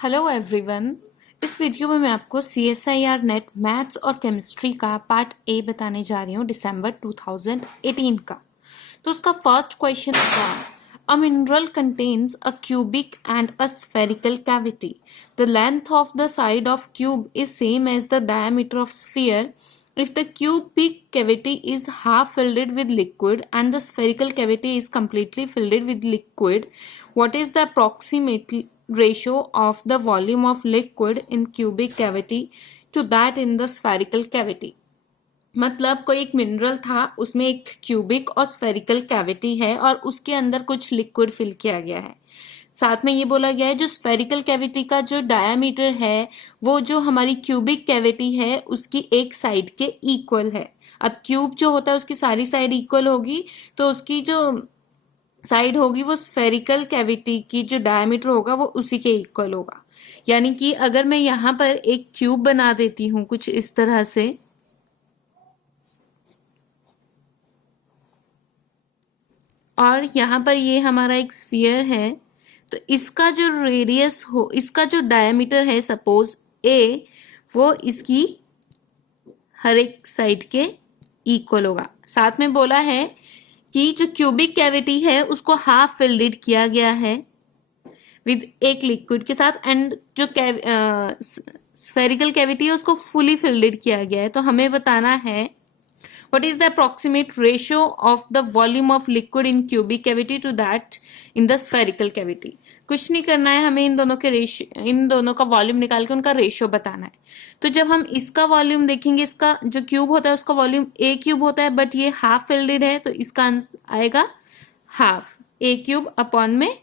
Hello everyone. इस video में मैं आपको CSIR नेट मैथ्स और केमिस्ट्री का पार्ट ए बताने जा रही हूँ दिसंबर 2018 का। तो उसका फर्स्ट क्वेश्चन था a mineral contains a cubic and a spherical cavity. The length of the side of cube is same as the diameter of sphere if the cubic cavity is half filled with liquid and the spherical cavity is completely filled with liquid, what is the approximate ratio of the volume of liquid in cubic cavity to that in the spherical cavity? मतलब कोई एक mineral था, उसमें एक cubic और spherical cavity है और उसके अंदर कुछ लिक्विड फिल किया गया है। साथ में ये बोला गया है जो स्फेरिकल कैविटी का जो डायामीटर है वो जो हमारी क्यूबिक कैविटी है उसकी एक साइड के इक्वल है। अब क्यूब जो होता है उसकी सारी साइड इक्वल होगी तो उसकी जो साइड होगी वो स्फेरिकल कैविटी की जो डायामीटर होगा वो उसी के इक्वल होगा। यानी कि अगर मैं यहाँ पर एक क्यूब बना देती हूँ कुछ इस तरह से, और यहाँ पर ये हमारा एक स्फीयर है, तो इसका जो रेडियस हो, इसका जो डायमीटर है सपोज ए, वो इसकी हर एक साइड के इक्वल होगा। साथ में बोला है कि जो क्यूबिक कैविटी है उसको हाफ फिल्ड किया गया है विद एक लिक्विड के साथ, एंड जो स्फेरिकल कैविटी है उसको फुली फिल्ड किया गया है। तो हमें बताना है what is the approximate ratio of the volume of liquid in cubic cavity to that in the spherical cavity। कुछ नहीं करना है, हमें इन दोनों का वॉल्यूम निकाल के उनका रेशियो बताना है। तो जब हम इसका वॉल्यूम देखेंगे, इसका जो क्यूब होता है उसका वॉल्यूम ए क्यूब होता है, बट ये हाफ फिल्डेड है तो इसका आएगा हाफ ए क्यूब अपॉन में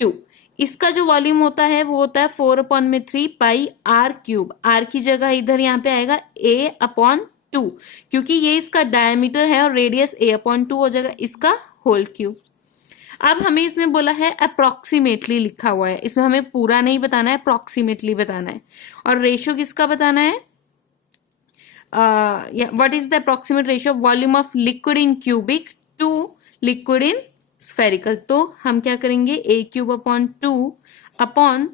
2। इसका जो वॉल्यूम होता है वो होता है 4/3 पाई आर क्यूब। आर की जगह इधर यहाँ पे आएगा a/2, क्योंकि ये इसका डायमीटर है और रेडियस a/2 हो जाएगा इसका होल क्यूब। अब हमें इसमें बोला है अप्रोक्सीमेटली लिखा हुआ है, इसमें हमें पूरा नहीं बताना है, अप्रोक्सीमेटली बताना है। और रेशियो किसका बताना है, what is the approximate ratio of volume of liquid in cubic to liquid in spherical. तो हम क्या करेंगे, a³/2 अपॉन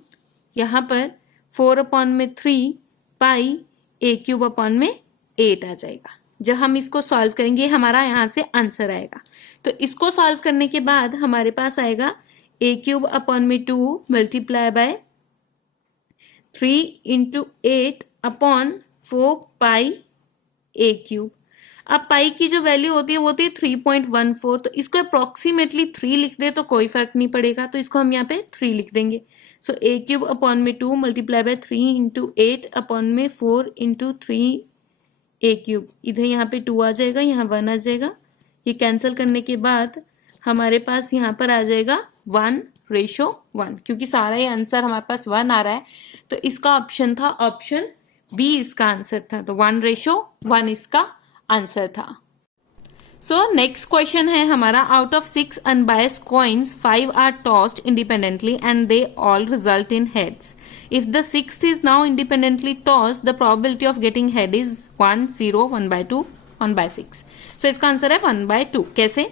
यहाँ पर 4/3 पाई a³/8 आ जाएगा। जब हम इसको सॉल्व करेंगे हमारा यहाँ से आंसर आएगा। तो इसको सॉल्व करने के बाद हमारे पास आएगा a³/2 multiply by 3 × 8/4 pi a³। अब पाई की जो वैल्यू होती है वो होती है 3.14, तो इसको अप्रॉक्सीमेटली 3 लिख दे तो कोई फर्क नहीं पड़ेगा, तो इसको हम यहाँ पे 3 लिख देंगे। सो a³/2 मल्टीप्लाई बाय 3 × 8/4 × 3 a³। इधर यहाँ पे 2 आ जाएगा, यहाँ 1 आ जाएगा, ये कैंसिल करने के बाद हमारे पास यहाँ पर आ जाएगा 1:1, क्योंकि सारा ये आंसर हमारे पास 1 आ रहा है तो इसका ऑप्शन था ऑप्शन बी, इसका आंसर था। तो 1:1 इसका आंसर था। सो नेक्स्ट क्वेश्चन है हमारा, out of 6 unbiased coins 5 are tossed independently and they all result in heads. If the 6th is now independently tossed the probability of getting head is 1, 0, 1/2, 1/6। So इसका answer है 1/2। कैसे,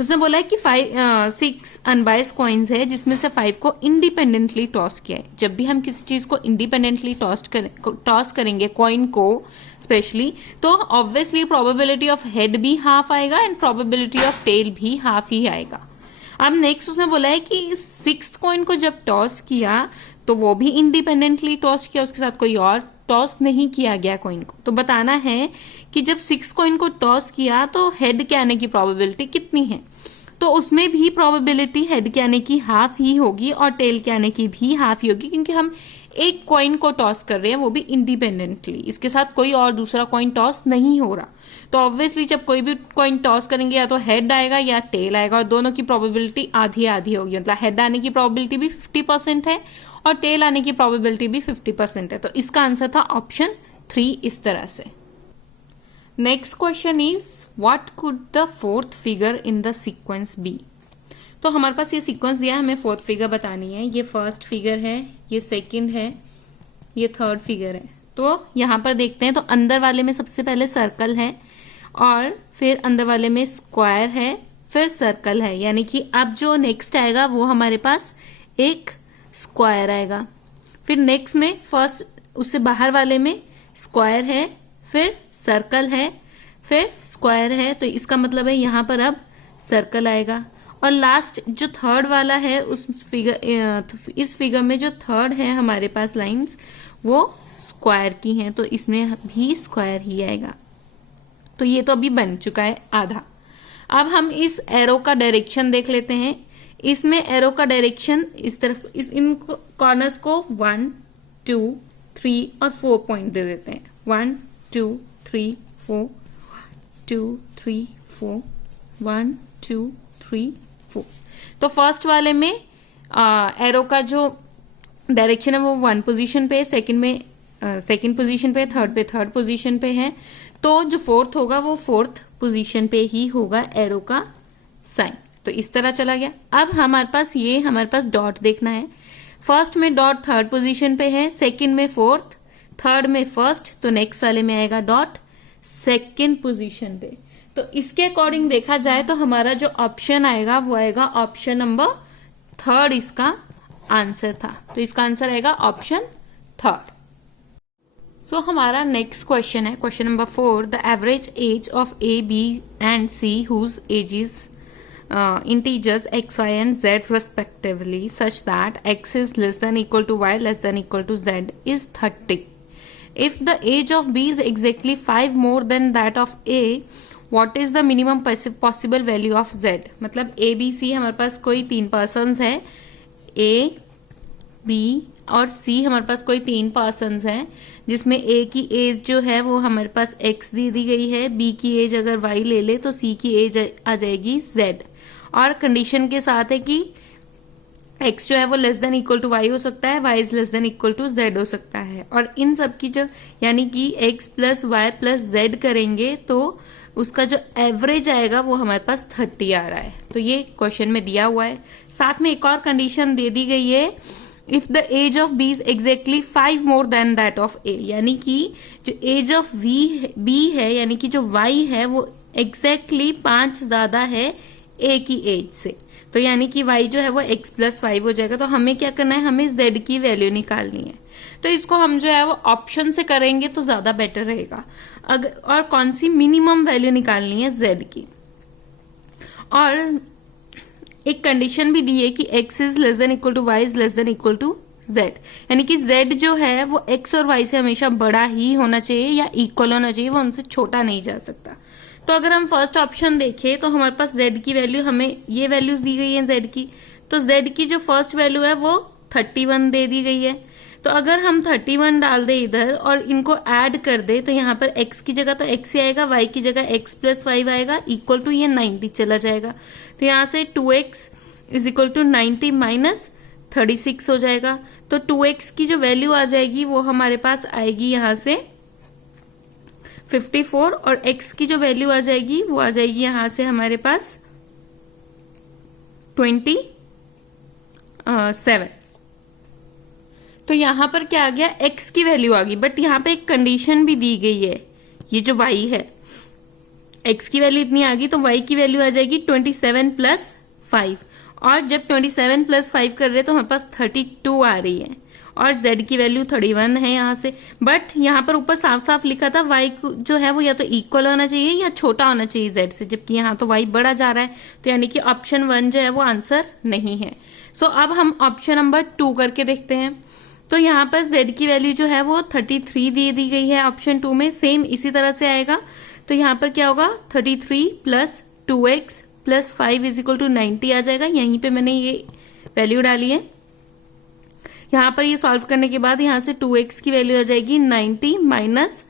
उसने बोला है कि 6 unbiased coins है जिसमें से 5 को इंडिपेंडेंटली टॉस किया है। जब भी हम किसी चीज को इंडिपेंडेंटली टॉस करेंगे कॉइन को स्पेशली, तो ऑब्वियसली प्रोबेबिलिटी ऑफ हेड भी हाफ आएगा एंड प्रोबेबिलिटी ऑफ टेल भी हाफ ही आएगा। अब नेक्स्ट उसने बोला है कि 6th कॉइन को जब टॉस किया तो वो भी इंडिपेंडेंटली टॉस किया, उसके साथ कोई और टॉस नहीं किया गया कॉइन को। तो बताना है कि जब 6 कॉइन को टॉस किया तो हेड के आने की प्रोबेबिलिटी कितनी है। तो उसमें भी प्रोबेबिलिटी हेड के आने की हाफ ही होगी और टेल के आने की भी हाफ ही होगी, क्योंकि हम एक कॉइन को टॉस कर रहे हैं वो भी इंडिपेंडेंटली, इसके साथ कोई और दूसरा कॉइन टॉस नहीं हो रहा। तो ऑब्वियसली जब कोई भी कॉइन टॉस करेंगे या तो हेड आएगा या टेल आएगा, और दोनों की प्रोबेबिलिटी आधी आधी होगी। मतलब हेड आने की प्रोबेबिलिटी भी 50% है और टेल आने की प्रोबेबिलिटी भी 50% है। तो इसका आंसर था ऑप्शन 3 इस तरह से। Next question is what could the 4th figure in the sequence be. तो हमारे पास ये सीक्वेंस दिया है, हमें 4th फिगर बतानी है। ये 1st फिगर है, ये 2nd है, ये 3rd फिगर है। तो यहाँ पर देखते हैं, तो अंदर वाले में सबसे पहले सर्कल है और फिर अंदर वाले में स्क्वायर है, फिर सर्कल है। यानी कि अब जो नेक्स्ट आएगा वो हमारे पास एक स्क्वायर आएगा। फिर नेक्स्ट में फर्स्ट उससे बाहर वाले में स्क्वायर है, फिर सर्कल है, फिर स्क्वायर है, तो इसका मतलब है यहाँ पर अब सर्कल आएगा। और लास्ट जो थर्ड वाला है इस फिगर में जो थर्ड है हमारे पास लाइंस वो स्क्वायर की हैं, तो इसमें भी स्क्वायर ही आएगा। तो ये तो अभी बन चुका है आधा। अब हम इस एरो का डायरेक्शन देख लेते हैं। इसमें एरो का डायरेक्शन इस तरफ, इन कॉर्नर्स को 1 2 3 और 4 पॉइंट दे देते हैं। 1 2 3 4 2 3 4 1 2 3 4। तो फर्स्ट वाले में एरो का जो डायरेक्शन है वो 1 पोजीशन पे है, सेकंड में सेकंड पोजीशन पे, थर्ड पे थर्ड पोजीशन पे है। तो जो फोर्थ होगा वो फोर्थ पोजीशन पे ही होगा एरो का साइन। तो इस तरह चला गया। अब हमारे पास डॉट देखना है। फर्स्ट में डॉट थर्ड पोजीशन पे है, सेकंड में फोर्थ, थर्ड में फर्स्ट, तो नेक्स्ट वाले में आएगा डॉट सेकंड पोजीशन पे। तो इसके अकॉर्डिंग देखा जाए तो हमारा जो ऑप्शन आएगा वो आएगा ऑप्शन नंबर थर्ड, इसका आंसर था। तो इसका आंसर आएगा ऑप्शन थर्ड। सो हमारा नेक्स्ट क्वेश्चन है question number 4। The average age of A, B and C whose ages integers x, y and z respectively such that x is less than equal to y less than equal to z is 30. If the age of b is exactly 5 more than that of a, what is the minimum possible value of z? मतलब a, b, c हमारे पास कोई 3 persons है, a, b और c हमारे पास कोई 3 persons हैं, जिसमें a की एज जो है वो हमारे पास x दी गई है, b की एज अगर y ले ले तो c की एज आ जाएगी z। और कंडीशन के साथ है कि x जो है वो less than equal to y हो सकता है, y is less than equal to z हो सकता है। और इन सब की जो यानी कि x plus y plus z करेंगे तो उसका जो एवरेज आएगा वो हमारे पास 30 आ रहा है। तो ये क्वेश्चन में दिया हुआ है। साथ में एक और कंडीशन दे दी गई है, if the age of B is exactly 5 more than that of A, यानी कि जो एज ऑफ बी है यानी कि जो y है वो एग्जैक्टली 5 ज्यादा है a की एज से। तो यानी कि y जो है वो x प्लस 5 हो जाएगा। तो हमें क्या करना है, हमें z की वैल्यू निकालनी है। तो इसको हम जो है वो ऑप्शन से करेंगे तो ज़्यादा बेटर रहेगा। और कौन सी मिनिमम वैल्यू निकालनी है z की। और एक कंडीशन भी दी है कि x is less than equal to y is less than equal to z, यानी कि z जो है वो x और y से हमेशा बड़ा ही होना चाहिए या इक्वल होना चाहिए, वो उनसे छोटा नहीं जा सकता। तो अगर हम फर्स्ट ऑप्शन देखें तो हमारे पास z की वैल्यू, हमें ये वैल्यूज दी गई हैं z की, तो z की जो फर्स्ट वैल्यू है वो 31 दे दी गई है। तो अगर हम 31 डाल दे इधर और इनको ऐड कर दे तो यहाँ पर x की जगह तो x ही आएगा, y की जगह x प्लस 5 आएगा, इक्वल टू ये 90 चला जाएगा। तो यहाँ से 2x is equal to 90 minus 36 हो जाएगा। तो 2x की जो वैल्यू आ जाएगी वो हमारे पास आएगी यहाँ से 54 और x की जो वैल्यू आ जाएगी वो आ जाएगी यहाँ से हमारे पास 27। तो यहाँ पर क्या आ गया, x की वैल्यू आ गई, बट यहाँ पे एक कंडीशन भी दी गई है, ये जो y है x की वैल्यू इतनी आ गई तो y की वैल्यू आ जाएगी 27 प्लस 5। और जब 27 प्लस 5 कर रहे तो हमारे पास 32 आ रही है और z की वैल्यू 31 है यहाँ से। बट यहाँ पर ऊपर साफ साफ लिखा था y जो है वो या तो इक्वल होना चाहिए या छोटा होना चाहिए z से, जबकि यहाँ तो y बड़ा जा रहा है। तो यानी कि ऑप्शन 1 जो है वो आंसर नहीं है। सो अब हम ऑप्शन नंबर 2 करके देखते हैं। तो यहाँ पर z की वैल्यू जो है वो 33 दे दी गई है ऑप्शन 2 में, सेम इसी तरह से आएगा। तो यहाँ पर क्या होगा, 33 plus 2x plus 5 is equal to 90 आ जाएगा। यहीं पे मैंने ये वैल्यू डाली है। यहाँ पर ये सॉल्व करने के बाद यहाँ से 2x की वैल्यू आ जाएगी 90 माइनस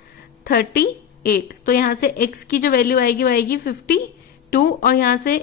38। तो यहाँ से x की जो वैल्यू आएगी वो आएगी 52 और यहाँ से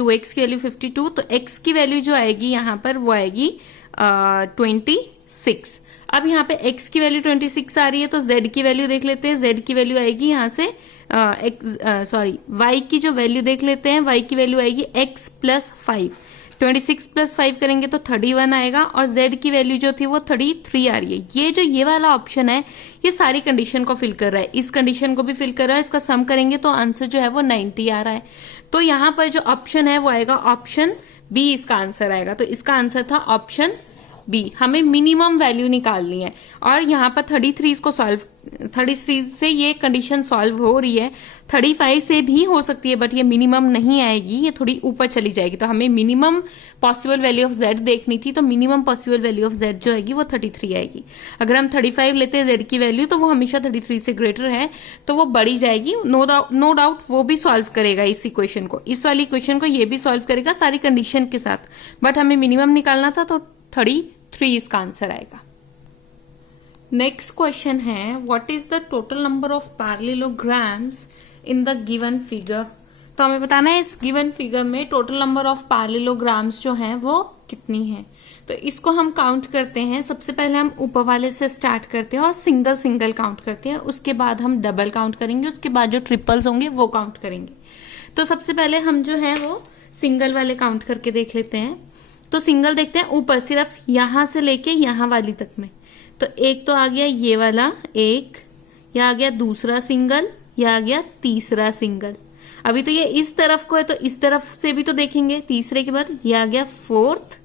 2x की वैल्यू 52, तो x की वैल्यू जो आएगी यहाँ पर वो आएगी 26। अब यहाँ पे x की वैल्यू 26 आ रही है तो z की वैल्यू देख लेते हैं। z की वैल्यू आएगी यहाँ से y की जो वैल्यू देख लेते हैं, y की वैल्यू आएगी x प्लस 5। 26 प्लस 5 करेंगे तो 31 आएगा और z की वैल्यू जो थी वो 33 आ रही है। ये वाला ऑप्शन है ये सारी कंडीशन को फिल कर रहा है, इस कंडीशन को भी फिल कर रहा है। इसका सम करेंगे तो आंसर जो है वो 90 आ रहा है। तो यहाँ पर जो ऑप्शन है वो आएगा ऑप्शन बी, इसका आंसर आएगा। तो इसका आंसर था ऑप्शन बी, हमें मिनिमम वैल्यू निकालनी है। और यहाँ पर 33 से ये कंडीशन सॉल्व हो रही है, 35 से भी हो सकती है, बट ये मिनिमम नहीं आएगी, ये थोड़ी ऊपर चली जाएगी। तो हमें minimum possible value of z देखनी थी, तो minimum possible value of z जो आएगी वो 33 आएगी। अगर हम 35 लेते हैं z की वैल्यू, तो वो हमेशा 33 से ग्रेटर है, तो वो बढ़ी जाएगी। नो डाउट वो भी सॉल्व करेगा इस इक्वेशन को, इस वाली इक्वेशन को ये भी सॉल्व करेगा सारी कंडीशन के साथ, बट हमें मिनिमम निकालना था, तो 33 इसका आंसर आएगा। नेक्स्ट क्वेश्चन है, what is the total number of parallelograms in the given figure. तो हमें बताना है इस गिवन फिगर में टोटल नंबर ऑफ पैरेललोग्राम्स जो हैं वो कितनी है। तो इसको हम काउंट करते हैं। सबसे पहले हम ऊपर वाले से स्टार्ट करते हैं और सिंगल सिंगल काउंट करते हैं, उसके बाद हम डबल काउंट करेंगे, उसके बाद जो ट्रिपल्स होंगे वो काउंट करेंगे। तो सबसे पहले हम जो है वो सिंगल वाले काउंट करके देख लेते हैं। तो सिंगल देखते हैं ऊपर, सिर्फ यहाँ से लेके यहाँ वाली तक में। तो एक तो आ गया ये वाला एक, यह आ गया दूसरा सिंगल, यह आ गया तीसरा सिंगल। अभी तो ये इस तरफ को है, तो इस तरफ से भी तो देखेंगे। तीसरे के बाद ये आ गया फोर्थ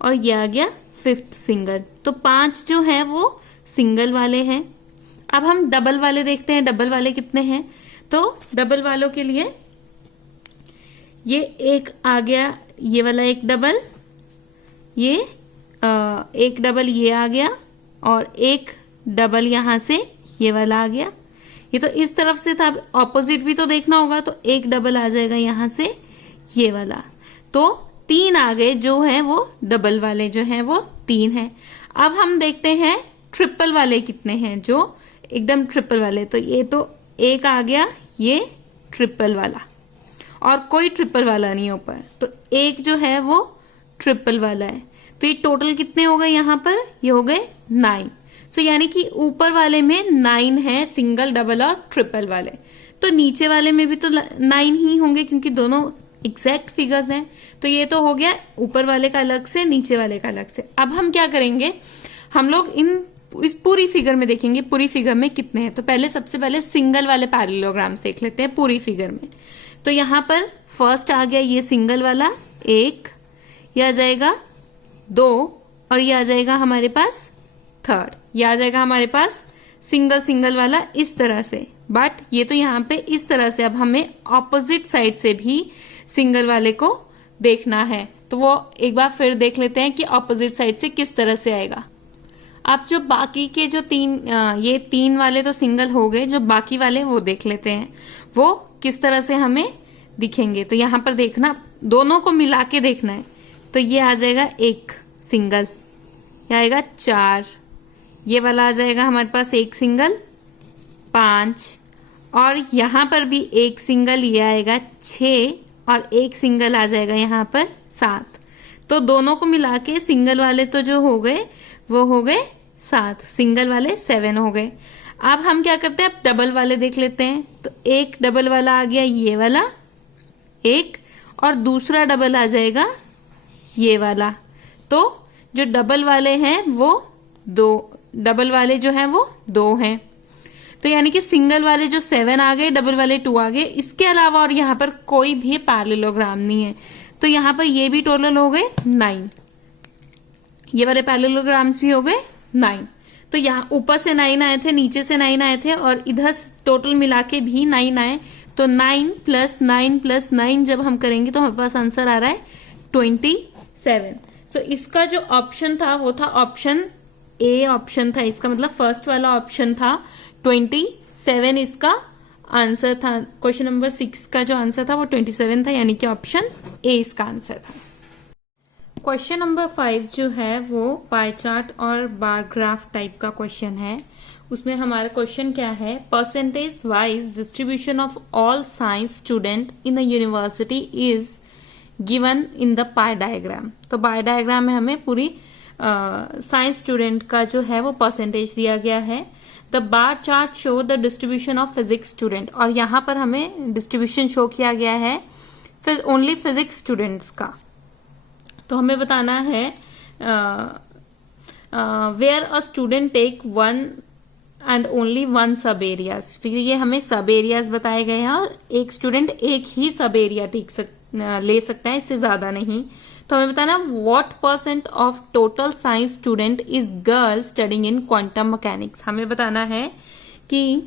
और ये आ गया फिफ्थ सिंगल। तो 5 जो है वो सिंगल वाले हैं। अब हम डबल वाले देखते हैं, डबल वाले कितने हैं। तो डबल वालों के लिए ये एक आ गया, ये वाला एक डबल, ये एक डबल ये आ गया, और एक डबल यहाँ से ये वाला आ गया। ये तो इस तरफ से था, ऑपोजिट भी तो देखना होगा, तो एक डबल आ जाएगा यहाँ से ये वाला। तो 3 आ गए जो है वो डबल वाले जो हैं वो 3 हैं। अब हम देखते हैं ट्रिपल वाले कितने हैं, जो एकदम ट्रिपल वाले। तो ये तो एक आ गया ये ट्रिपल वाला, और कोई ट्रिपल वाला नहीं है ऊपर, तो एक जो है वो ट्रिपल वाला है। तो ये टोटल कितने हो गए यहाँ पर, ये हो गए 9। सो यानी कि ऊपर वाले में 9 है, सिंगल डबल और ट्रिपल वाले। तो नीचे वाले में भी तो 9 ही होंगे, क्योंकि दोनों एग्जैक्ट फिगर्स हैं। तो ये तो हो गया ऊपर वाले का अलग से, नीचे वाले का अलग से। अब हम क्या करेंगे, हम लोग इस पूरी फिगर में देखेंगे पूरी फिगर में कितने हैं। तो पहले सबसे पहले सिंगल वाले पैरेललोग्राम्स देख लेते हैं पूरी फिगर में। तो यहाँ पर फर्स्ट आ गया ये सिंगल वाला 1, यह आ जाएगा 2, और ये आ जाएगा हमारे पास थर्ड, ये आ जाएगा हमारे पास सिंगल सिंगल वाला इस तरह से। बट ये तो यहाँ पे इस तरह से, अब हमें ऑपोजिट साइड से भी सिंगल वाले को देखना है। तो वो एक बार फिर देख लेते हैं कि ऑपोजिट साइड से किस तरह से आएगा। अब जो बाकी के जो ये 3 वाले तो सिंगल हो गए, जो बाकी वाले वो देख लेते हैं वो किस तरह से हमें दिखेंगे। तो यहाँ पर देखना, दोनों को मिला के देखना है। तो ये आ जाएगा 1 सिंगल, ये आएगा 4, ये वाला आ जाएगा हमारे पास 1 सिंगल 5, और यहाँ पर भी 1 सिंगल, ये आएगा 6, और 1 सिंगल आ जाएगा यहाँ पर 7। तो दोनों को मिला के सिंगल वाले तो जो हो गए वो हो गए 7, सिंगल वाले 7 हो गए। अब हम क्या करते हैं, अब डबल वाले देख लेते हैं। तो एक डबल वाला आ गया ये वाला 1, और दूसरा डबल आ जाएगा ये वाला। तो जो डबल वाले हैं वो 2, डबल वाले जो हैं वो 2 हैं। तो यानी कि सिंगल वाले जो 7 आ गए, डबल वाले 2 आ गए। इसके अलावा और यहाँ पर कोई भी पैरेललोग्राम नहीं है। तो यहाँ पर ये भी टोटल हो गए 9, ये वाले पैरेललोग्राम्स भी हो गए 9। तो यहाँ ऊपर से 9 आए थे, नीचे से 9 आए थे, और इधर टोटल मिला के भी 9 आए। तो 9 + 9 + 9 जब हम करेंगे तो हमारे पास आंसर आ रहा है 27। सो इसका जो ऑप्शन था वो था ऑप्शन ए ऑप्शन था इसका, मतलब फर्स्ट वाला ऑप्शन था 27 इसका आंसर था। क्वेश्चन नंबर 6 का जो आंसर था वो 27 था, यानी कि ऑप्शन ए इसका आंसर था। क्वेश्चन नंबर 5 जो है वो पाई चार्ट और बार ग्राफ टाइप का क्वेश्चन है। उसमें हमारा क्वेश्चन क्या है, percentage wise distribution of all science student in a university is given in the pi diagram. तो पाई डायग्राम में हमें पूरी साइंस स्टूडेंट का जो है वो परसेंटेज दिया गया है। The bar chart show the distribution of physics student, और यहाँ पर हमें डिस्ट्रीब्यूशन शो किया गया है ओनली फिजिक्स स्टूडेंट्स का। तो हमें बताना है where a student take 1 and only 1 sub areas. तो ये हमें सब एरियाज बताए गए हैं, और एक स्टूडेंट एक ही सब एरिया ले सकता है, इससे ज़्यादा नहीं। तो हमें बताना what percent of total science student is girl studying in quantum mechanics. हमें बताना है कि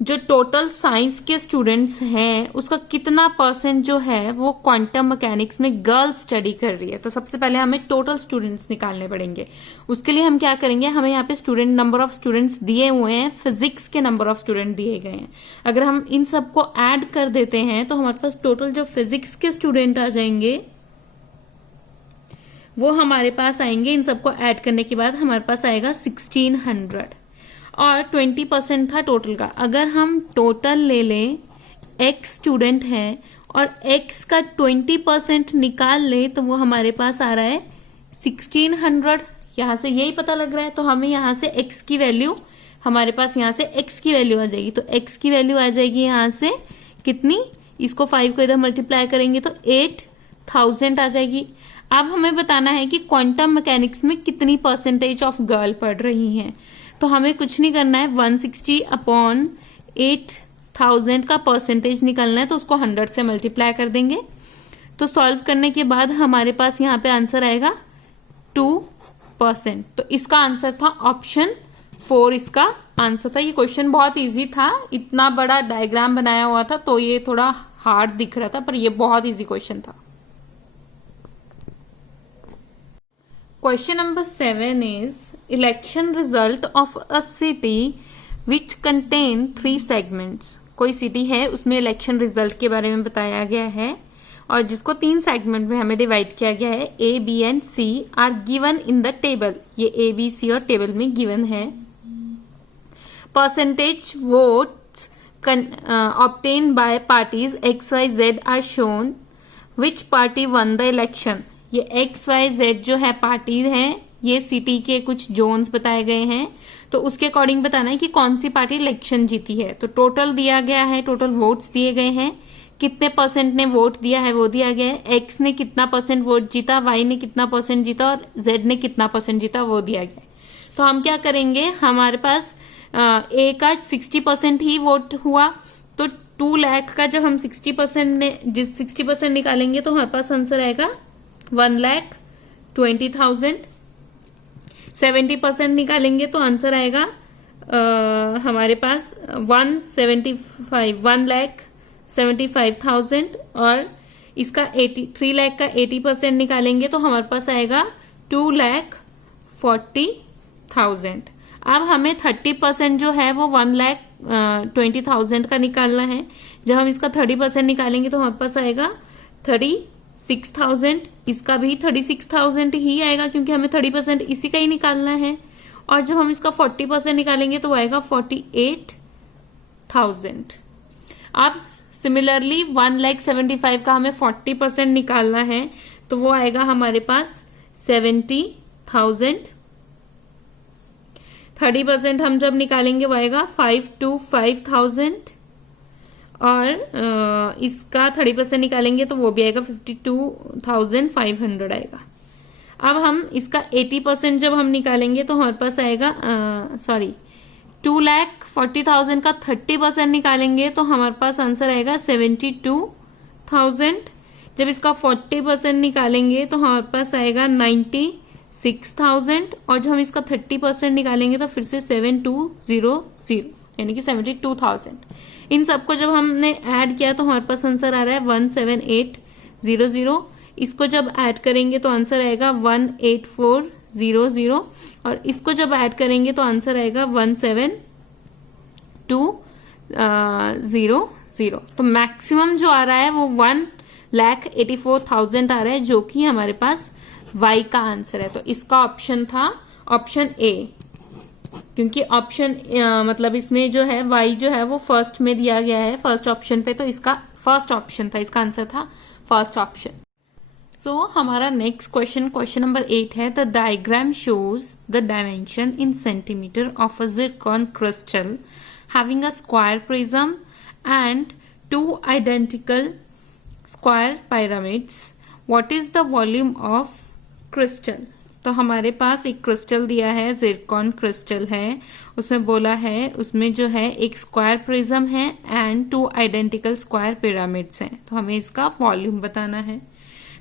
जो टोटल साइंस के स्टूडेंट्स हैं उसका कितना परसेंट जो है वो क्वांटम मैकेनिक्स में गर्ल स्टडी कर रही है। तो सबसे पहले हमें टोटल स्टूडेंट्स निकालने पड़ेंगे। उसके लिए हम क्या करेंगे, हमें यहाँ पे स्टूडेंट नंबर ऑफ स्टूडेंट्स दिए हुए हैं, फिजिक्स के नंबर ऑफ स्टूडेंट दिए गए हैं। अगर हम इन सबको ऐड कर देते हैं तो हमारे पास टोटल जो फिजिक्स के स्टूडेंट आ जाएंगे वो हमारे पास आएंगे। इन सबको ऐड करने के बाद हमारे पास आएगा 1600 और 20% था टोटल का। अगर हम टोटल ले लें, x स्टूडेंट है और x का 20% निकाल लें तो वो हमारे पास आ रहा है 1600। यहाँ से यही पता लग रहा है। तो हमें यहाँ से x की वैल्यू, हमारे पास यहाँ से x की वैल्यू आ जाएगी। तो x की वैल्यू आ जाएगी यहाँ से कितनी, इसको 5 को इधर मल्टीप्लाई करेंगे तो 8000 आ जाएगी। अब हमें बताना है कि क्वांटम मैकेनिक्स में कितनी परसेंटेज ऑफ गर्ल पढ़ रही हैं। तो हमें कुछ नहीं करना है, 160 अपॉन 8000 का परसेंटेज निकलना है तो उसको 100 से मल्टीप्लाई कर देंगे। तो सॉल्व करने के बाद हमारे पास यहाँ पे आंसर आएगा 2%। तो इसका आंसर था ऑप्शन 4, इसका आंसर था। ये क्वेश्चन बहुत इजी था, इतना बड़ा डायग्राम बनाया हुआ था तो ये थोड़ा हार्ड दिख रहा था, पर ये बहुत इजी क्वेश्चन था। Question number 7 is election result of a city which contain 3 segments। कोई सिटी है उसमें इलेक्शन रिजल्ट के बारे में बताया गया है और जिसको 3 सेगमेंट में हमें डिवाइड किया गया है। A, B and C are given in the table. ये A, B, C और टेबल में गिवन है। Percentage votes obtained by parties X, Y, Z are shown. Which party won the election. ये एक्स वाई जेड जो है party हैं, ये city के कुछ जोन्स बताए गए हैं। तो उसके अकॉर्डिंग बताना है कि कौन सी पार्टी इलेक्शन जीती है। तो टोटल दिया गया है, टोटल वोट्स दिए गए हैं, कितने परसेंट ने वोट दिया है वो दिया गया है। एक्स ने कितना परसेंट वोट जीता, वाई ने कितना परसेंट जीता और जेड ने कितना परसेंट जीता वो दिया गया है। तो हम क्या करेंगे, हमारे पास ए का 60% ही वोट हुआ तो 2 लाख का जब हम 60% निकालेंगे तो हमारे पास आंसर आएगा 1,20,000। 70% निकालेंगे तो आंसर आएगा हमारे पास 1,75,000 और इसका 3 लाख का 80% निकालेंगे तो हमारे पास आएगा 2,40,000। अब हमें 30% जो है वो 1,20,000 का निकालना है। जब हम इसका 30% निकालेंगे तो हमारे पास आएगा 36,000। इसका भी 36,000 ही आएगा क्योंकि हमें 30% इसी का ही निकालना है। और जब हम इसका 40% निकालेंगे तो आएगा 48,000। अब सिमिलरली 1,75,000 का हमें 40% निकालना है तो वो आएगा हमारे पास 70,000। 30% हम जब निकालेंगे वो आएगा 5,25,000 और इसका 30% निकालेंगे तो वो भी आएगा 52,500 आएगा। अब हम इसका 80% जब हम निकालेंगे तो हमारे पास आएगा 2,40,000 का 30% निकालेंगे तो हमारे पास आंसर आएगा 72,000। जब इसका 40% निकालेंगे तो हमारे पास आएगा 96,000 और जब हम इसका 30% निकालेंगे तो फिर से 7200 यानी कि 72,000। इन सबको जब हमने ऐड किया तो हमारे पास आंसर आ रहा है 178,000। इसको जब ऐड करेंगे तो आंसर आएगा 184,000 और इसको जब ऐड करेंगे तो आंसर आएगा 172,000। तो मैक्सिमम जो आ रहा है वो 1,84,000 आ रहा है जो कि हमारे पास वाई का आंसर है। तो इसका ऑप्शन था ऑप्शन ए, क्योंकि ऑप्शन मतलब इसमें जो है वाई जो है वो फर्स्ट में दिया गया है फर्स्ट ऑप्शन पे, तो इसका फर्स्ट ऑप्शन था, इसका आंसर था फर्स्ट ऑप्शन। सो हमारा नेक्स्ट क्वेश्चन नंबर 8 है। The diagram shows the dimension in centimetre of a Zircon crystal having a square prism and 2 identical square pyramids. What is the volume of crystal. तो हमारे पास एक crystal दिया है, Zircon crystal है, उसमें बोला है उसमें जो है एक स्क्वायर प्रिज्म है एंड 2 आइडेंटिकल स्क्वायर पिरामिड्स हैं। तो हमें इसका वॉल्यूम बताना है।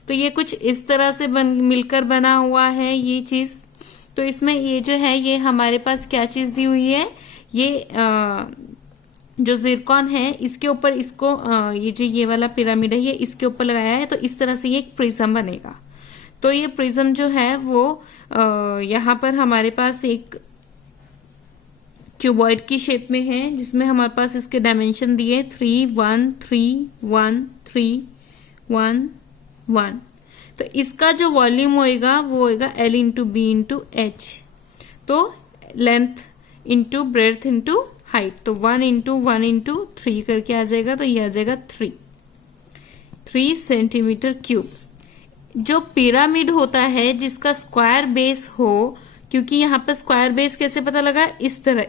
तो ये कुछ इस तरह से मिलकर बना हुआ है ये चीज़। तो इसमें ये जो है ये हमारे पास क्या चीज़ दी हुई है, ये जो जिरकॉन है इसके ऊपर इसको ये जो ये वाला पिरामिड है ये इसके ऊपर लगाया है, तो इस तरह से ये एक प्रिज्म बनेगा। तो ये प्रिज्म जो है वो यहाँ पर हमारे पास एक क्यूबॉइड की शेप में है, जिसमें हमारे पास इसके डायमेंशन दिए 3 1 3 1 3 1 1। तो इसका जो वॉल्यूम होएगा वो होएगा L into B into H, तो length into breadth into height, तो 1 इंटू 1 इंटू 3 करके आ जाएगा, तो ये आ जाएगा 3 सेंटीमीटर क्यूब। जो पिरामिड होता है जिसका स्क्वायर बेस हो, क्योंकि यहाँ पर स्क्वायर बेस कैसे पता लगा, इस तरह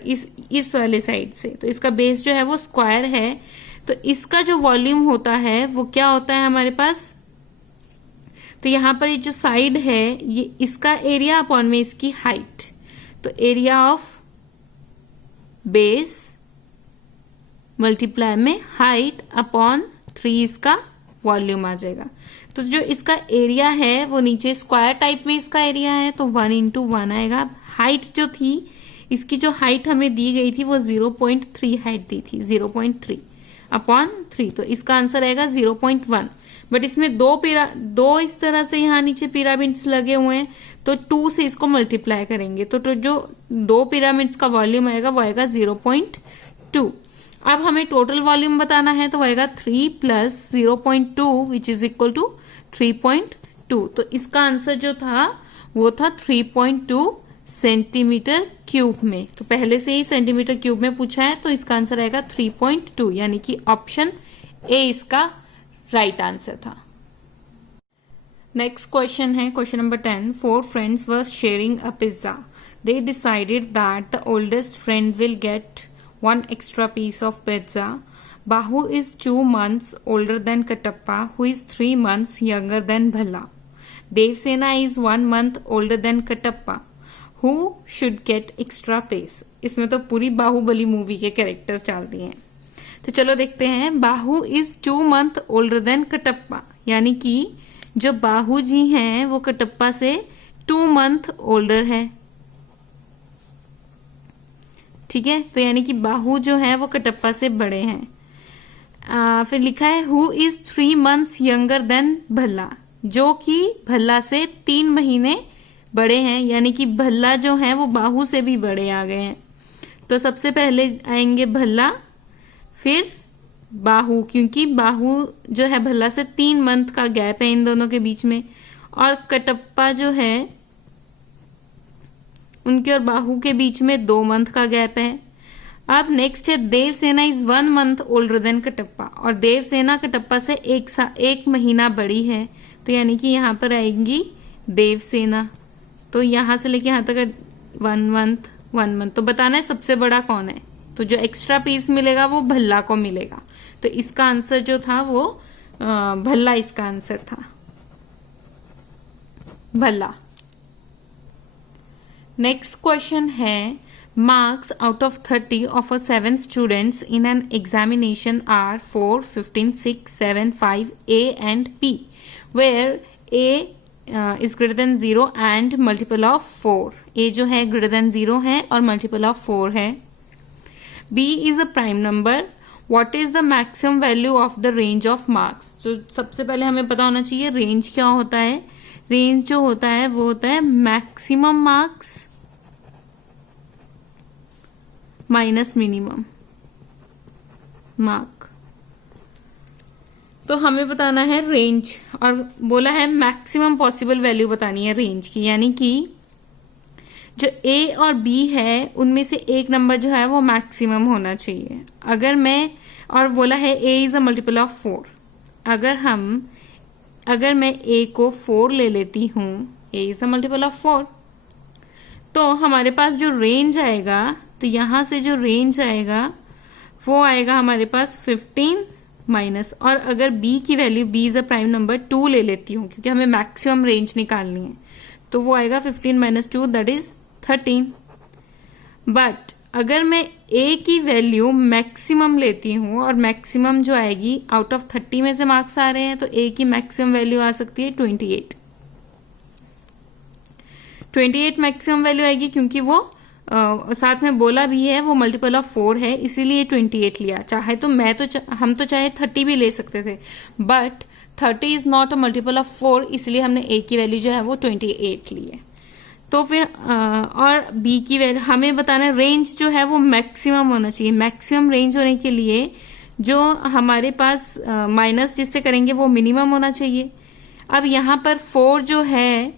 इस वाले साइड से, तो इसका बेस जो है वो स्क्वायर है, तो इसका जो वॉल्यूम होता है वो क्या होता है हमारे पास, तो यहाँ पर ये जो साइड है ये इसका एरिया अपॉन में इसकी हाइट, तो एरिया ऑफ बेस मल्टीप्लाई में हाइट अपॉन 3 इसका वॉल्यूम आ जाएगा। तो जो इसका एरिया है वो नीचे स्क्वायर टाइप में इसका एरिया है, तो 1 इंटू 1 आएगा। हाइट जो थी इसकी जो हाइट हमें दी गई थी वो 0.3 हाइट दी थी, 0.3 अपॉन 3, तो इसका आंसर आएगा 0.1। बट इसमें दो इस तरह से यहाँ नीचे पिरामिड्स लगे हुए हैं, तो 2 से इसको मल्टीप्लाई करेंगे, तो जो 2 पिरामिड्स का वॉल्यूम आएगा वो आएगा 0.2। अब हमें टोटल वॉल्यूम बताना है, तो आएगा 3 plus 0.2 which is equal to 3.2। तो इसका आंसर जो था वो था 3.2 सेंटीमीटर क्यूब में। तो पहले से ही सेंटीमीटर क्यूब में पूछा है, तो इसका आंसर आएगा 3.2, यानी कि ऑप्शन ए इसका राइट आंसर था। नेक्स्ट क्वेश्चन है question number 10। 4 friends were sharing a pizza. They decided that the oldest friend will get 1 extra piece of pizza. Bahu is 2 months older than Katappa, who is 3 months younger than Bhala. Devsena is 1 month older than Katappa. Who should get extra place? इसमें तो पूरी Baahubali movie के characters डाल दिए हैं। तो चलो देखते हैं। बाहु is 2 month older than Kattappa, यानी कि जो बाहु जी हैं वो कटप्पा से 2 month older है। ठीक है, तो यानी कि बाहु जो है वो कटप्पा से बड़े हैं। फिर लिखा है who is 3 months younger than Bhalla, जो कि भल्ला से 3 महीने बड़े हैं, यानी कि भल्ला जो है वो बाहु से भी बड़े आ गए हैं। तो सबसे पहले आएंगे भल्ला, फिर बाहु, क्योंकि बाहु जो है भल्ला से 3 मंथ का गैप है इन दोनों के बीच में, और कटप्पा जो है उनके और बाहु के बीच में 2 मंथ का गैप है। अब नेक्स्ट है Devasena is 1 month older than Kattappa, और देवसेना कटप्पा से 1 महीना बड़ी है, तो यानी कि यहाँ पर आएंगी देवसेना। तो यहाँ से लेके यहाँ तक 1 month, तो बताना है सबसे बड़ा कौन है। तो जो एक्स्ट्रा पीस मिलेगा वो भल्ला को मिलेगा, तो इसका आंसर जो था वो भल्ला इसका आंसर था, भल्ला। नेक्स्ट क्वेश्चन है marks out of 30 of 7 students in an examination are 4, 15, 6, 7, 5 A and P, where A is greater than 0 and multiple of 4. A जो है greater than 0 है और multiple of 4 है। B is a prime number. What is the maximum value of the range of marks? तो सबसे पहले हमें पता होना चाहिए रेंज क्या होता है। रेंज जो होता है वो होता है maximum marks minus minimum mark. तो हमें बताना है रेंज, और बोला है मैक्सिमम पॉसिबल वैल्यू बतानी है रेंज की, यानी कि जो A और B है उनमें से एक नंबर जो है वो मैक्सिमम होना चाहिए। अगर मैं, और बोला है A is a multiple of 4, अगर मैं A को 4 ले लेती हूँ, A is a multiple of 4, तो हमारे पास जो रेंज आएगा, तो यहाँ से जो रेंज आएगा वो आएगा हमारे पास 15 माइनस, और अगर B की value, B is a prime number, 2 ले लेती हूँ क्योंकि हमें मैक्सिमम रेंज निकालनी है, तो वो आएगा 15 माइनस 2 दैट इज 13। बट अगर मैं ए की वैल्यू मैक्सिमम लेती हूँ और मैक्सिमम जो आएगी आउट ऑफ 30 में से मार्क्स आ रहे हैं तो ए की मैक्सिमम वैल्यू आ सकती है 28 मैक्सिमम वैल्यू आएगी, क्योंकि वो साथ में बोला भी है वो मल्टीपल ऑफ 4 है, इसीलिए 28 लिया। चाहे तो हम तो चाहे 30 भी ले सकते थे, but 30 is not a multiple of 4, इसलिए हमने ए की वैल्यू जो है वो 28 ली है। तो फिर और बी की वैल्यू हमें बताना है, रेंज जो है वो मैक्सिमम होना चाहिए। मैक्सिमम रेंज होने के लिए जो हमारे पास माइनस जिससे करेंगे वो मिनिमम होना चाहिए। अब यहाँ पर 4 जो है,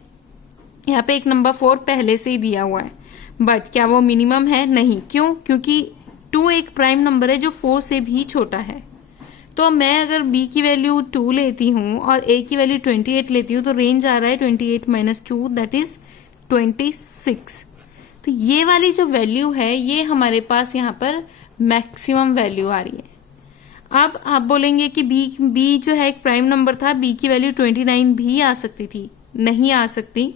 यहाँ पे एक नंबर 4 पहले से ही दिया हुआ है, बट क्या वो मिनिमम है? नहीं। क्यों? क्योंकि 2 एक प्राइम नंबर है जो 4 से भी छोटा है। तो मैं अगर b की वैल्यू 2 लेती हूँ और a की वैल्यू 28 लेती हूँ तो रेंज आ रहा है 28 - 2 दैट इज 26। तो ये वाली जो वैल्यू है ये हमारे पास यहाँ पर मैक्सिमम वैल्यू आ रही है। अब आप बोलेंगे कि b जो है एक प्राइम नंबर था, b की वैल्यू 29 भी आ सकती थी। नहीं आ सकती,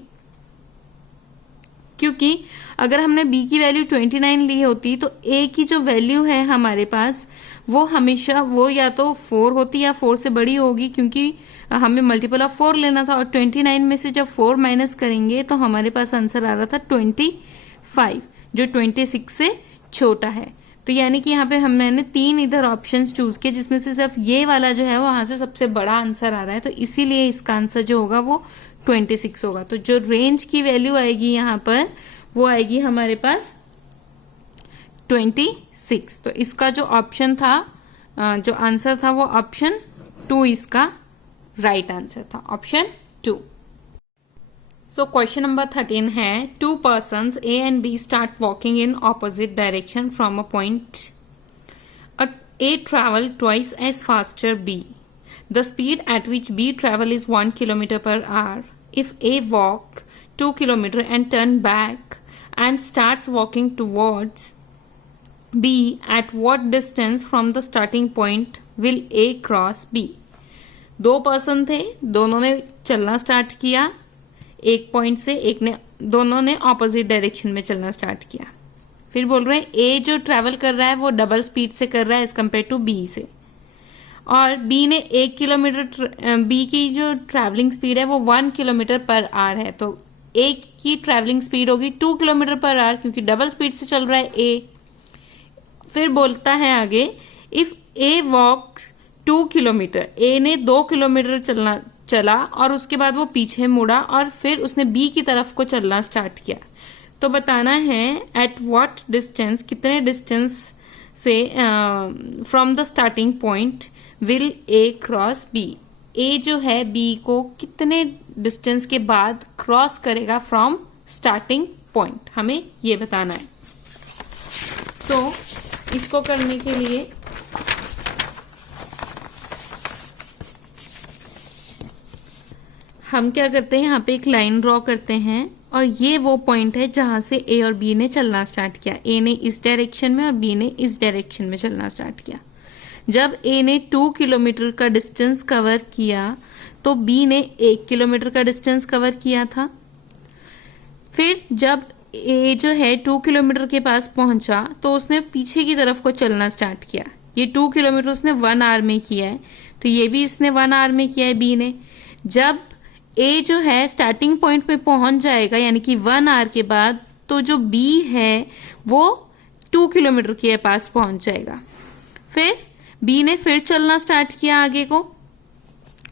क्योंकि अगर हमने b की वैल्यू 29 ली होती तो a की जो वैल्यू है हमारे पास वो हमेशा वो या तो 4 होती या 4 से बड़ी होगी, क्योंकि हमें मल्टीपल ऑफ 4 लेना था। और 29 में से जब 4 माइनस करेंगे तो हमारे पास आंसर आ रहा था 25, जो 26 से छोटा है। तो यानी कि यहाँ पे हमने 3 इधर ऑप्शंस चूज किए, जिसमें से सिर्फ ये वाला जो है वो वहाँ से सबसे बड़ा आंसर आ रहा है, तो इसीलिए इसका आंसर जो होगा वो 26 होगा। तो जो रेंज की वैल्यू आएगी यहाँ पर वो आएगी हमारे पास 26। तो इसका जो ऑप्शन था, जो आंसर था वो ऑप्शन 2 इसका राइट आंसर था, ऑप्शन 2। सो क्वेश्चन नंबर 13 है, 2 persons A and B start walking in opposite direction from a point. A travel twice as faster B. The speed at which B travel is 1 km/h. If A walk 2 km and turn back and starts walking towards B, at what distance from the starting point will A cross B? 2 person थे, दोनों ने चलना start किया एक point से, दोनों ने opposite direction में चलना स्टार्ट किया। फिर बोल रहे हैं ए जो ट्रैवल कर रहा है वो डबल स्पीड से कर रहा है एज कम्पेयर टू बी से, और बी ने 1 किलोमीटर, बी की जो ट्रैवलिंग स्पीड है वो 1 km/h है, तो ए की ट्रैवलिंग स्पीड होगी 2 km/h, क्योंकि डबल स्पीड से चल रहा है ए। फिर बोलता है आगे, इफ ए वॉक्स 2 किलोमीटर, ए ने 2 किलोमीटर चला और उसके बाद वो पीछे मुड़ा और फिर उसने बी की तरफ को चलना स्टार्ट किया। तो बताना है एट व्हाट डिस्टेंस, कितने डिस्टेंस से from the starting point will A cross B. A जो है बी को कितने डिस्टेंस के बाद क्रॉस करेगा फ्रॉम स्टार्टिंग पॉइंट, हमें ये बताना है। सो इसको करने के लिए हम क्या करते हैं, यहाँ पे एक लाइन ड्रॉ करते हैं और ये वो पॉइंट है जहाँ से ए और बी ने चलना स्टार्ट किया। ए ने इस डायरेक्शन में और बी ने इस डायरेक्शन में चलना स्टार्ट किया। जब ए ने 2 किलोमीटर का डिस्टेंस कवर किया तो बी ने 1 किलोमीटर का डिस्टेंस कवर किया था। फिर जब ए जो है 2 किलोमीटर के पास पहुंचा तो उसने पीछे की तरफ को चलना स्टार्ट किया। ये 2 किलोमीटर उसने 1 आवर में किया है, तो ये भी इसने 1 आवर में किया है बी ने। जब ए जो है स्टार्टिंग पॉइंट पे पहुंच जाएगा यानी कि 1 आवर के बाद, तो जो बी है वो 2 किलोमीटर के पास पहुंच जाएगा। फिर बी ने फिर चलना स्टार्ट किया आगे को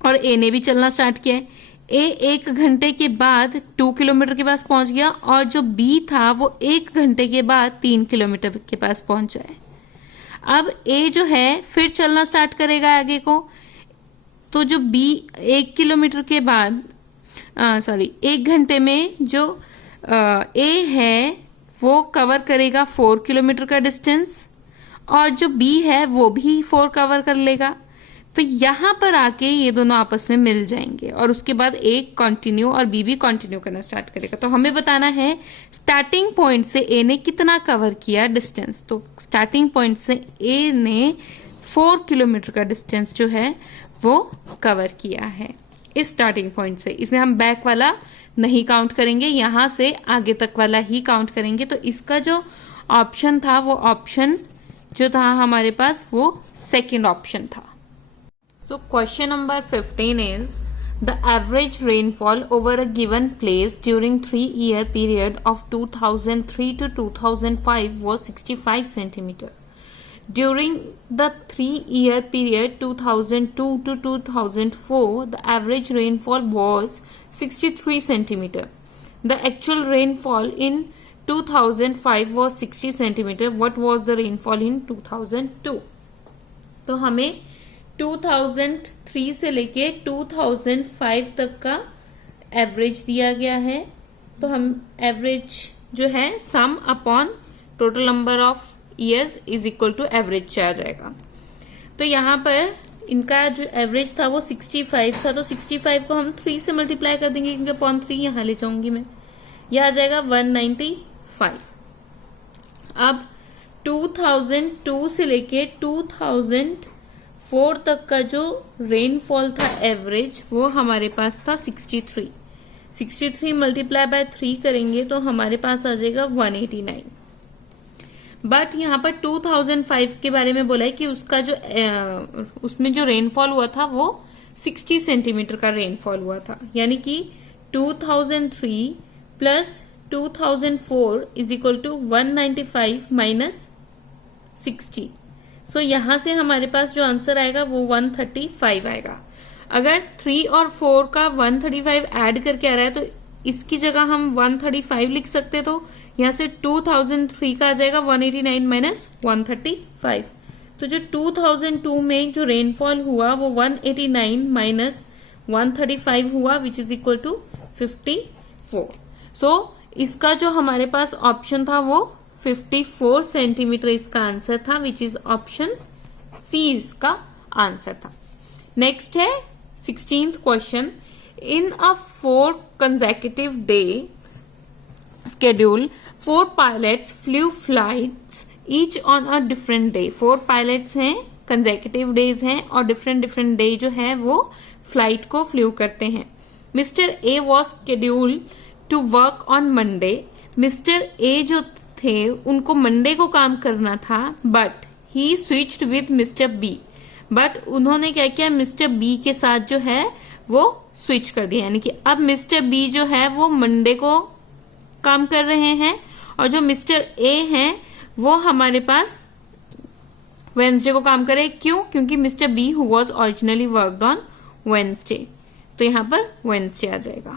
और ए ने भी चलना स्टार्ट किया है। ए 1 घंटे के बाद 2 किलोमीटर के पास पहुंच गया और जो बी था वो 1 घंटे के बाद 3 किलोमीटर के पास पहुंच जाए। अब ए जो है फिर चलना स्टार्ट करेगा आगे को, तो जो बी 1 किलोमीटर के बाद 1 घंटे में जो ए है वो कवर करेगा 4 किलोमीटर का डिस्टेंस और जो बी है वो भी 4 कवर कर लेगा। तो यहाँ पर आके ये दोनों आपस में मिल जाएंगे और उसके बाद ए कंटिन्यू और बी भी कंटिन्यू करना स्टार्ट करेगा। तो हमें बताना है स्टार्टिंग पॉइंट से ए ने कितना कवर किया डिस्टेंस। तो स्टार्टिंग पॉइंट से ए ने 4 किलोमीटर का डिस्टेंस जो है वो कवर किया है इस स्टार्टिंग पॉइंट से। इसमें हम बैक वाला नहीं काउंट करेंगे, यहाँ से आगे तक वाला ही काउंट करेंगे। तो इसका जो ऑप्शन था वो ऑप्शन जो था हमारे पास वो सेकंड ऑप्शन था। So question number 15 is the average rainfall over a given place during 3-year period of 2003 to 2005 was 65 centimeter. During the 3-year period 2002 to 2004, the average rainfall was 63 centimeter. The actual rainfall in 2005 was 60 centimeter. What was the rainfall in 2002? तो हमें 2003 से लेके 2005 तक का average दिया गया है। तो हम एवरेज जो है sum upon total number of years is equal to average से आ जाएगा। तो यहाँ पर इनका जो एवरेज था वो 65 था, तो 65 को हम 3 से मल्टीप्लाई कर देंगे क्योंकि अपॉन 3 यहाँ ले जाऊंगी मैं, यह आ जाएगा 195। अब 2002 से लेके 2004 तक का जो रेनफॉल था एवरेज वो हमारे पास था 63। 63 मल्टीप्लाई बाय 3 करेंगे तो हमारे पास आ जाएगा 189। बट यहाँ पर 2005 के बारे में बोला है कि उसका जो उसमें जो रेनफॉल हुआ था वो 60 सेंटीमीटर का रेनफॉल हुआ था, यानी कि 2003 plus 2004 is equal to 195 minus 60। So यहाँ से हमारे पास जो आंसर आएगा वो 135 आएगा। अगर 3 और 4 का 135 ऐड करके आ रहा है तो इसकी जगह हम 135 लिख सकते, तो यहाँ से 2003 का आ जाएगा 189 माइनस 135। तो जो 2002 में जो रेनफॉल हुआ वो 189 माइनस 135 हुआ विच इज इक्वल टू 54। सो इसका जो हमारे पास ऑप्शन था वो 54 सेंटीमीटर इसका आंसर था, विच इज ऑप्शन सी इसका आंसर था। नेक्स्ट है 16th question. In a 4 consecutive day schedule, 4 pilots flew flights each on a different day. 4 pilots हैं, consecutive days हैं और different day जो है वो फ्लाइट को फ्लू करते हैं। Mister A was scheduled to work on Monday. Mister A जो थे उनको मंडे को काम करना था, but he switched with mister B. But उन्होंने क्या किया, मिस्टर बी के साथ जो है वो स्विच कर दिया, यानी कि अब मिस्टर बी जो है वो मंडे को काम कर रहे हैं और जो मिस्टर ए हैं वो हमारे पास वेंसडे को काम करे। क्यों? क्योंकि mister B who was originally worked on Wednesday, तो यहाँ पर वेंसडे आ जाएगा।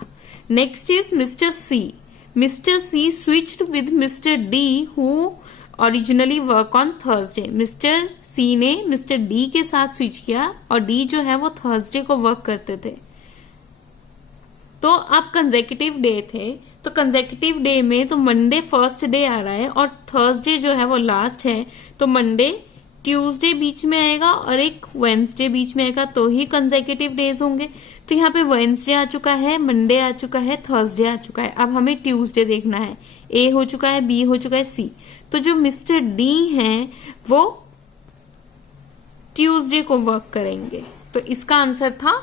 Next is mister C. Mister C switched with mister D who originally work on Thursday. Mister C ने मिस्टर डी के साथ स्विच किया और डी जो है वो थर्सडे को वर्क करते थे। तो अब कंसेक्यूटिव डे थे, तो कंसेक्यूटिव डे में तो मंडे फर्स्ट डे आ रहा है और थर्सडे जो है वो लास्ट है, तो मंडे ट्यूसडे बीच में आएगा और एक वेंसडे बीच में आएगा, तो ही कंसेक्यूटिव डेज होंगे। तो यहाँ पे वेंसडे आ चुका है, मंडे आ चुका है, थर्सडे आ चुका है। अब हमें ट्यूसडे देखना है। ए हो चुका है, बी हो चुका है, सी। तो जो मिस्टर डी हैं वो ट्यूसडे को वर्क करेंगे, तो इसका आंसर था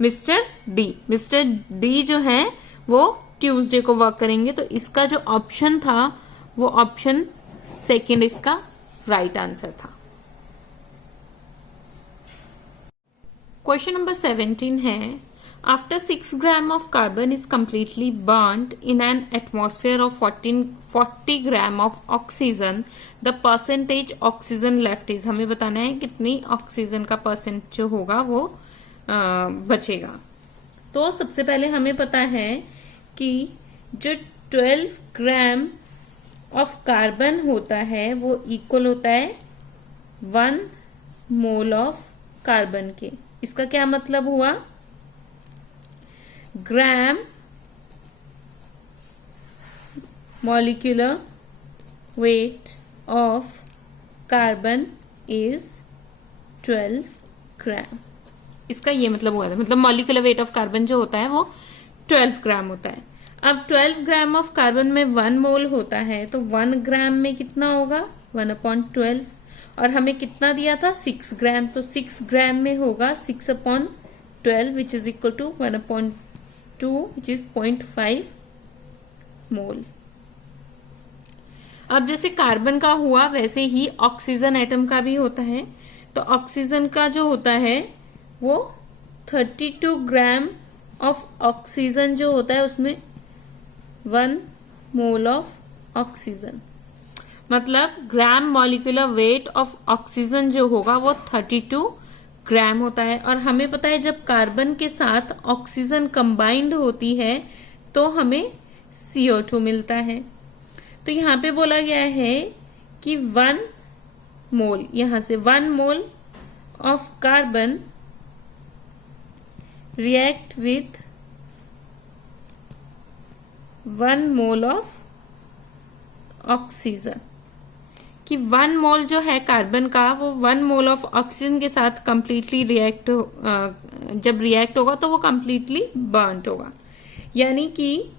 मिस्टर डी। मिस्टर डी जो है वो ट्यूसडे को वर्क करेंगे, तो इसका जो ऑप्शन था वो ऑप्शन सेकंड इसका राइट आंसर था। क्वेश्चन नंबर 17 है, after 6 gram of carbon is completely burned in an atmosphere of 40 gram of oxygen, the percentage oxygen left is. हमें बताना है कितनी ऑक्सीजन का परसेंट जो होगा वो बचेगा। तो सबसे पहले हमें पता है कि जो 12 ग्राम ऑफ कार्बन होता है वो इक्वल होता है 1 मोल ऑफ कार्बन के। इसका क्या मतलब हुआ, gram molecular weight of carbon is 12 ग्राम। इसका ये मतलब हुआ था, मतलब मॉलिक्यूलर वेट ऑफ कार्बन जो होता है वो 12 ग्राम होता है। अब 12 ग्राम ऑफ कार्बन में 1 मोल होता है, तो 1 ग्राम में कितना होगा 1/12, और हमें कितना दिया था 6 ग्राम, तो 6 ग्राम में होगा 6/12 which is equal to 1/2 which is 0.5 mole. अब जैसे कार्बन का हुआ वैसे ही ऑक्सीजन एटम का भी होता है। तो ऑक्सीजन का जो होता है वो 32 ग्राम ऑफ ऑक्सीजन जो होता है उसमें 1 मोल ऑफ ऑक्सीजन, मतलब gram molecular weight of oxygen जो होगा वो 32 ग्राम होता है। और हमें पता है जब कार्बन के साथ ऑक्सीजन कंबाइंड होती है तो हमें CO2 मिलता है। तो यहाँ पे बोला गया है कि 1 मोल, यहाँ से 1 mole of carbon react with 1 mole of oxygen, कि 1 मोल जो है कार्बन का वो 1 मोल ऑफ ऑक्सीजन के साथ कंप्लीटली रिएक्ट, जब रिएक्ट होगा तो वो कंप्लीटली बर्न्ड होगा, यानी कि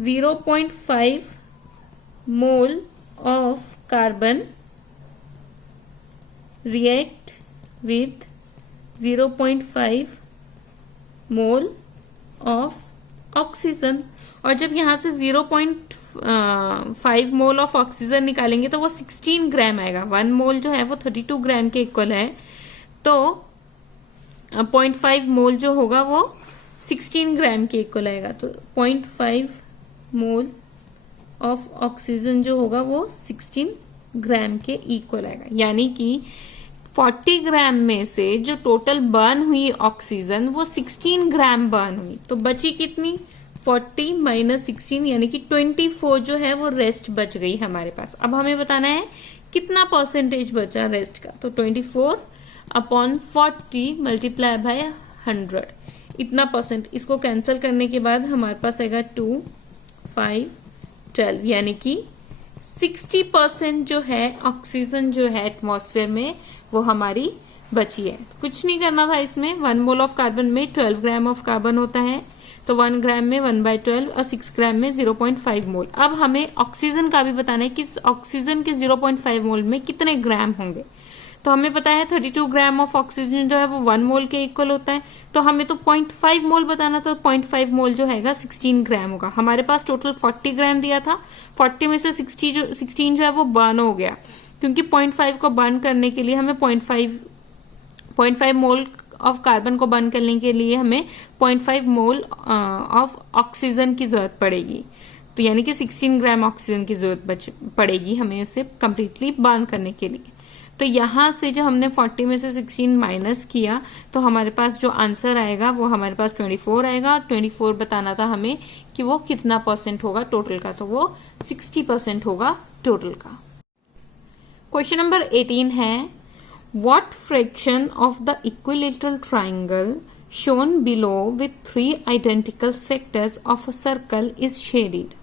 0.5 mole of carbon react with 0.5 mole of oxygen. और जब यहाँ से 0.5 मोल ऑफ ऑक्सीजन निकालेंगे तो वो 16 ग्राम आएगा। 1 मोल जो है वो 32 ग्राम के इक्वल है, तो 0.5 मोल जो होगा वो 16 ग्राम के इक्वल आएगा। तो 0.5 मोल ऑफ ऑक्सीजन जो होगा वो 16 ग्राम के इक्वल आएगा, यानी कि 40 ग्राम में से जो टोटल बर्न हुई ऑक्सीजन वो 16 ग्राम बर्न हुई, तो बची कितनी 40 माइनस 16 यानी कि 24 जो है वो रेस्ट बच गई हमारे पास। अब हमें बताना है कितना परसेंटेज बचा रेस्ट का, तो 24 अपॉन 40 मल्टीप्लाई बाय 100, इतना परसेंट। इसको कैंसिल करने के बाद हमारे पास आएगा 2, 5, 12, यानी कि 60% जो है ऑक्सीजन जो है एटमॉस्फेयर में वो हमारी बची है। कुछ नहीं करना था इसमें, 1 मोल ऑफ कार्बन में 12 ग्राम ऑफ कार्बन होता है, तो 1 ग्राम में 1/12 और 6 ग्राम में 0.5 मोल। अब हमें ऑक्सीजन का भी बताना है कि ऑक्सीजन के 0.5 मोल में कितने ग्राम होंगे। तो हमें पता है 32 ग्राम ऑफ ऑक्सीजन जो है वो 1 मोल के इक्वल होता है, तो हमें तो 0.5 मोल बताना, तो 0.5 मोल जो है 16 ग्राम होगा। हमारे पास टोटल 40 ग्राम दिया था, 40 में से 16 जो है वो बर्न हो गया, क्योंकि 0.5 को बर्न करने के लिए हमें 0.5 मोल ऑफ कार्बन को बर्न करने के लिए हमें 0.5 मोल ऑफ ऑक्सीजन की ज़रूरत पड़ेगी, तो यानी कि 16 ग्राम ऑक्सीजन की ज़रूरत पड़ेगी हमें उसे कम्प्लीटली बर्न करने के लिए। तो यहाँ से जो हमने 40 में से 16 माइनस किया तो हमारे पास जो आंसर आएगा वो हमारे पास 24 आएगा। 24 बताना था हमें कि वो कितना परसेंट होगा टोटल का, तो वो 60% होगा टोटल का। क्वेश्चन नंबर 18 है, What fraction of the equilateral triangle shown below with 3 identical sectors of a circle is shaded?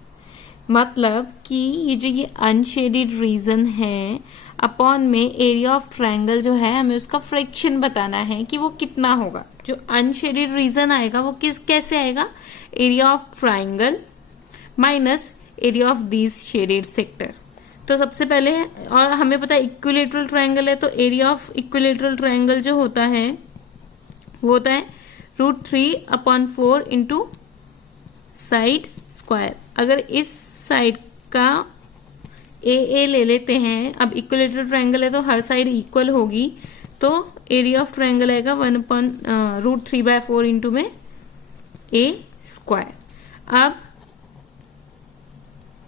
मतलब कि ये अनशेडेड रीजन है अपॉन में एरिया ऑफ ट्रायंगल जो है हमें उसका फ्रैक्शन बताना है कि वो कितना होगा। जो अनशेडेड रीजन आएगा वो कैसे आएगा, area of triangle minus area of these shaded sector. तो सबसे पहले, और हमें पता है इक्विलेटरल ट्रायंगल है, तो एरिया ऑफ इक्विलेटरल ट्रायंगल जो होता है वो होता है √3/4 इंटू साइड स्क्वायर। अगर इस साइड का ए ले लेते हैं, अब इक्विलेटरल ट्रायंगल है तो हर साइड इक्वल होगी, तो एरिया ऑफ ट्रायंगल आएगा 1/√3/4 इंटू में ए स्क्वायर। अब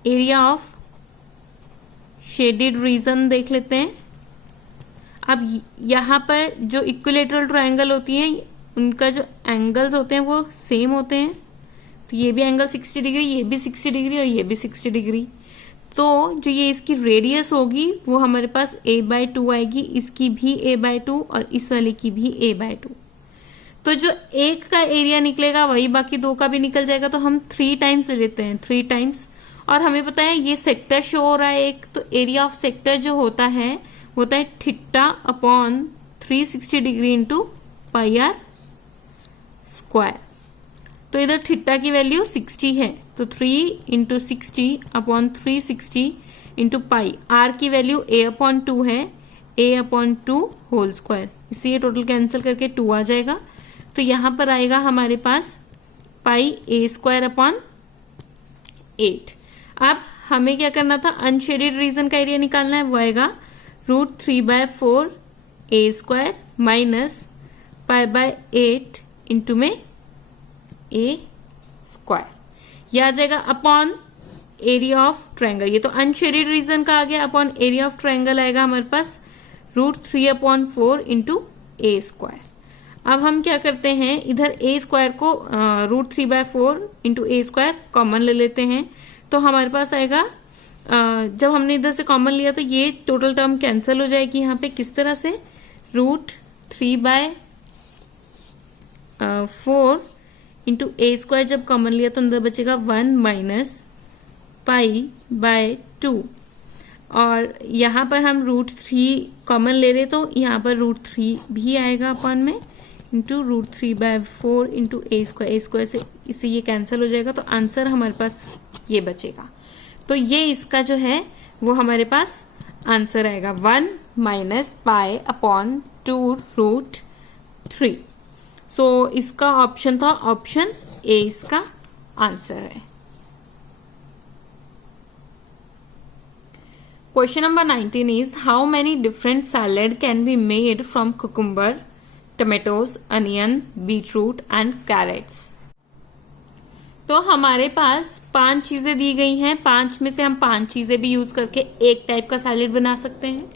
एरिया ऑफ शेडेड रीजन देख लेते हैं। अब यहाँ पर जो इक्विलेटरल ट्रायंगल होती हैं उनका जो एंगल्स होते हैं वो सेम होते हैं, तो ये भी एंगल 60 डिग्री, ये भी 60 डिग्री और ये भी 60 डिग्री। तो जो ये इसकी रेडियस होगी वो हमारे पास a/2 आएगी, इसकी भी a/2 और इस वाले की भी a/2। तो जो एक का एरिया निकलेगा वही बाकी दो का भी निकल जाएगा, तो हम 3 टाइम्स ले लेते हैं, 3 टाइम्स। और हमें पता है ये सेक्टर शो हो रहा है एक, तो एरिया ऑफ सेक्टर जो होता है θ/360 डिग्री इंटू πr स्क्वायर। तो इधर थीटा की वैल्यू 60 है, तो 3 इंटू 60/360 इंटू पाई। आर की वैल्यू a/2 है, a/2 होल स्क्वायर, इसलिए टोटल कैंसिल करके 2 आ जाएगा। तो यहाँ पर आएगा हमारे पास πa² अपॉन 8। अब हमें क्या करना था, अनशेडेड रीजन का एरिया निकालना है, वो आएगा √3/4 a स्क्वायर माइनस π/8 इंटू में a स्क्वायर, यह आ जाएगा अपॉन एरिया ऑफ ट्रायंगल। ये तो अनशेडेड रीजन का आ गया, अपॉन एरिया ऑफ ट्रायंगल आएगा हमारे पास √3/4 इंटू a स्क्वायर। अब हम क्या करते हैं, इधर a स्क्वायर को √3/4 इंटू a स्क्वायर कॉमन ले लेते हैं, तो हमारे पास आएगा, जब हमने इधर से कॉमन लिया तो ये टोटल टर्म कैंसिल हो जाएगी यहाँ पे, किस तरह से, √3/4 इंटू a स्क्वायर जब कॉमन लिया तो अंदर बचेगा 1 माइनस π/2, और यहाँ पर हम √3 कॉमन ले रहे तो यहाँ पर √3 भी आएगा अपॉन में इंटू √3/4 इंटू a स्क्वायर से इससे ये कैंसिल हो जाएगा, तो आंसर हमारे पास ये बचेगा। तो ये इसका जो है वो हमारे पास आंसर आएगा 1 माइनस π/2√3। सो इसका ऑप्शन था ऑप्शन ए, इसका आंसर है। Question number 19 is how many different salad can be made from cucumber, tomatoes, onion, beetroot and carrots? तो हमारे पास 5 चीज़ें दी गई हैं, 5 में से हम 5 चीज़ें भी यूज़ करके एक टाइप का सैलेड बना सकते हैं।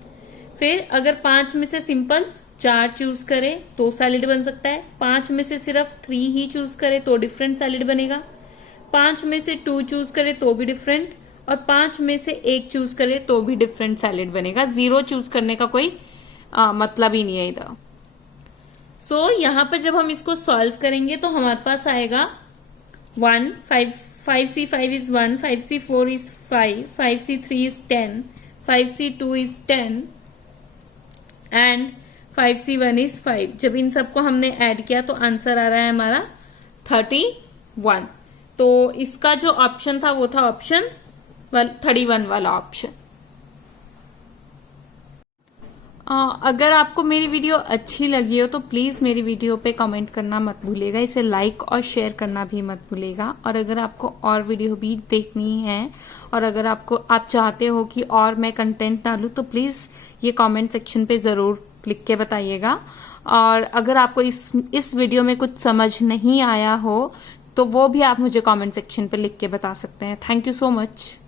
फिर अगर 5 में से सिंपल 4 चूज़ करें तो सैलेड बन सकता है, 5 में से सिर्फ 3 ही चूज़ करें तो डिफरेंट सैलेड बनेगा, 5 में से 2 चूज़ करें तो भी डिफरेंट, और 5 में से 1 चूज करें तो भी डिफरेंट सैलेड बनेगा। 0 चूज करने का कोई मतलब ही नहीं है इधर। सो यहाँ पर जब हम इसको सॉल्व करेंगे तो हमारे पास आएगा 1, 5c5 is 1, 5c4 is 5, 5c3 is 10, 5c2 is 10 and 5c1 is 5। जब इन सबको हमने ऐड किया तो आंसर आ रहा है हमारा 31। तो इसका जो ऑप्शन था वो था ऑप्शन 31 वाला ऑप्शन। अगर आपको मेरी वीडियो अच्छी लगी हो तो प्लीज़ मेरी वीडियो पे कमेंट करना मत भूलिएगा, इसे लाइक और शेयर करना भी मत भूलिएगा। और अगर आपको और वीडियो भी देखनी है और अगर आप चाहते हो कि और मैं कंटेंट डालूँ तो प्लीज़ ये कमेंट सेक्शन पे ज़रूर लिख के बताइएगा। और अगर आपको इस वीडियो में कुछ समझ नहीं आया हो तो वो भी आप मुझे कमेंट सेक्शन पे लिख के बता सकते हैं। Thank you so much.